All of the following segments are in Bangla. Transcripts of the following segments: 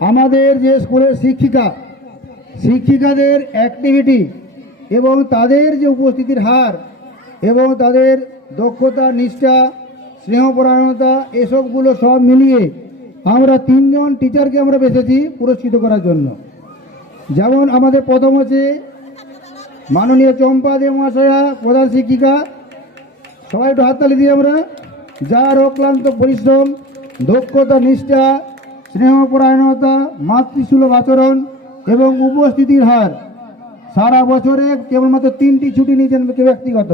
আমাদের যে স্কুলের শিক্ষিকা, শিক্ষিকাদের অ্যাক্টিভিটি এবং তাদের যে উপস্থিতির হার এবং তাদের দক্ষতা, নিষ্ঠা স্নেহপরায়ণতা এসবগুলো সব মিলিয়ে আমরা তিনজন টিচারকে আমরা বেছেছি পুরস্কৃত করার জন্য। যেমন আমাদের প্রথম হচ্ছে মাননীয় চম্পা দে মহাশয়া প্রধান শিক্ষিকা। সবাই একটু হাততালি দিই আমরা। যার অক্লান্ত পরিশ্রম, দক্ষতা, নিষ্ঠা স্নেহপরায়ণতা, মাতৃসুলভ আচরণ এবং উপস্থিতির হার। সারা বছরে কেবলমাত্র তিনটি ছুটি নিয়েছেন ব্যক্তিগত?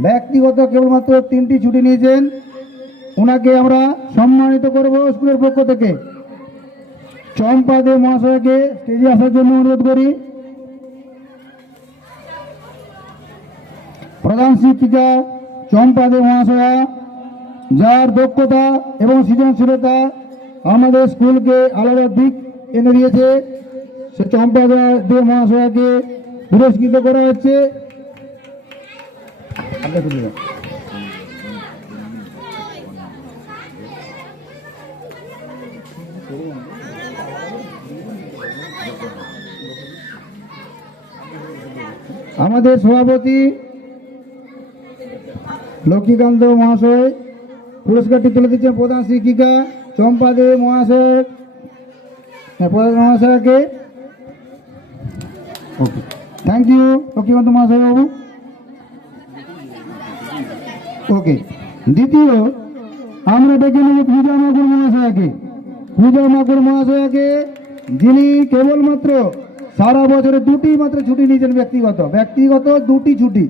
ব্যক্তিগত কেবলমাত্র তিনটি ছুটি নিয়েছেন। ওনাকে আমরা সম্মানিত করব স্কুলের পক্ষ থেকে। চম্পা দে মহাশয়কে স্টেজে আসার জন্য অনুরোধ করি। প্রধান শিক্ষিকা চম্পা দে মহাশয়া, যার দক্ষতা এবং সৃজনশীলতা আমাদের স্কুলকে আলাদা দিক এনে দিয়েছে। সে চম্পা দে- দে মহাশয়াকে পুরস্কৃত করা হচ্ছে। আমাদের সভাপতি লক্ষ্মীকান্ত মহাশয় পুরস্কারটি তুলে দিচ্ছেন প্রধান শিক্ষিকা। চম্পা দে মহাশয়। প্রধান মহাশয়কে। ওকে থ্যাংক ইউ লক্ষ্মীকান্ত মহাশয় বাবু ওকে দ্বিতীয় আমরা ডেকে নেব পূজা মাকুর মহাশয়কে। পূজা মাকুর মহাশয়কে যিনি কেবলমাত্র সারা বছরে দুটি মাত্র ছুটি নিয়েছেন ব্যক্তিগত। ব্যক্তিগত দুটি ছুটি।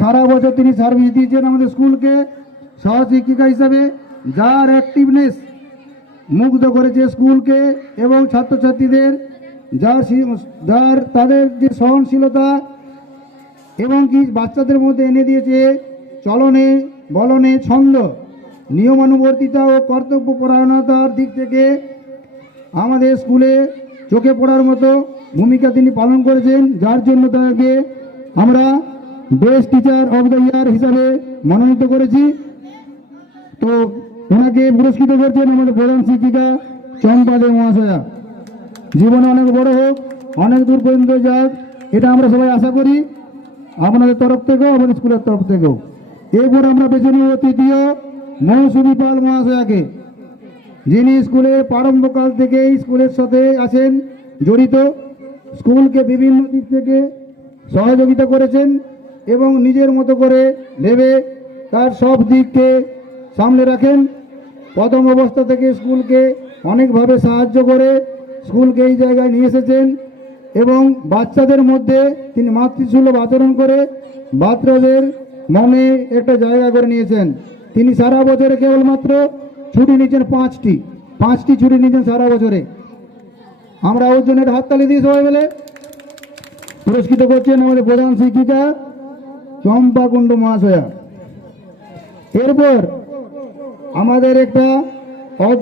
সারা বছর তিনি সার্ভিস দিয়েছেন আমাদের স্কুলকে সহশিক্ষিকা হিসাবে। যার অ্যাক্টিভনেস মুগ্ধ করেছে স্কুলকে এবং ছাত্রছাত্রীদের, যার যার তাদের যে সহনশীলতা এবং কি বাচ্চাদের মধ্যে এনে দিয়েছে চলনে, বলনে ছন্দ, নিয়মানুবর্তিতা ও কর্তব্য পরায়ণতার দিক থেকে আমাদের স্কুলে চোখে পড়ার মতো ভূমিকা তিনি পালন করেছেন, যার জন্য তাকে আমরা best teacher of the year হিসাবে মনোনীত করেছি। তো ওনাকে পুরস্কৃত করছেন আমাদের প্রধান শিক্ষিকা চম্পা দে মহাশয়া। জীবনে অনেক বড় হোক, অনেক দূর পর্যন্ত যাক, এটা আমরা সবাই আশা করি। আপনাদের তরফ থেকেও, আমাদের স্কুলের তরফ থেকেও। এরপর আমরা বেছে নেব তৃতীয় মৌসুমী পাল মহাশয়াকে, যিনি স্কুলের প্রারম্ভকাল থেকেই স্কুলের সাথে আছেন, জড়িত। স্কুলকে বিভিন্ন দিক থেকে সহযোগিতা করেছেন এবং নিজের মতো করে ভেবে তার সব দিককে সামনে রাখেন। প্রথম অবস্থা থেকে স্কুলকে অনেকভাবে সাহায্য করে, স্কুলকে এই জায়গায় নিয়ে এসেছেন এবং বাচ্চাদের মধ্যে তিনি মাতৃসুলভ আচরণ করে বাচ্চাদের মনে একটা জায়গা করে নিয়েছেন। তিনি সারা বছরে কেবলমাত্র ছুটি নিয়েছেন পাঁচটি। পাঁচটি ছুটি নিয়েছেন সারা বছরে। আমরা ওর জন্য হাততালি দিই সবাই মিলে। পুরস্কৃত করছেন আমাদের প্রধান শিক্ষিকা চম্পাকুণ্ড মহাশয়া। এরপর আমাদের একটা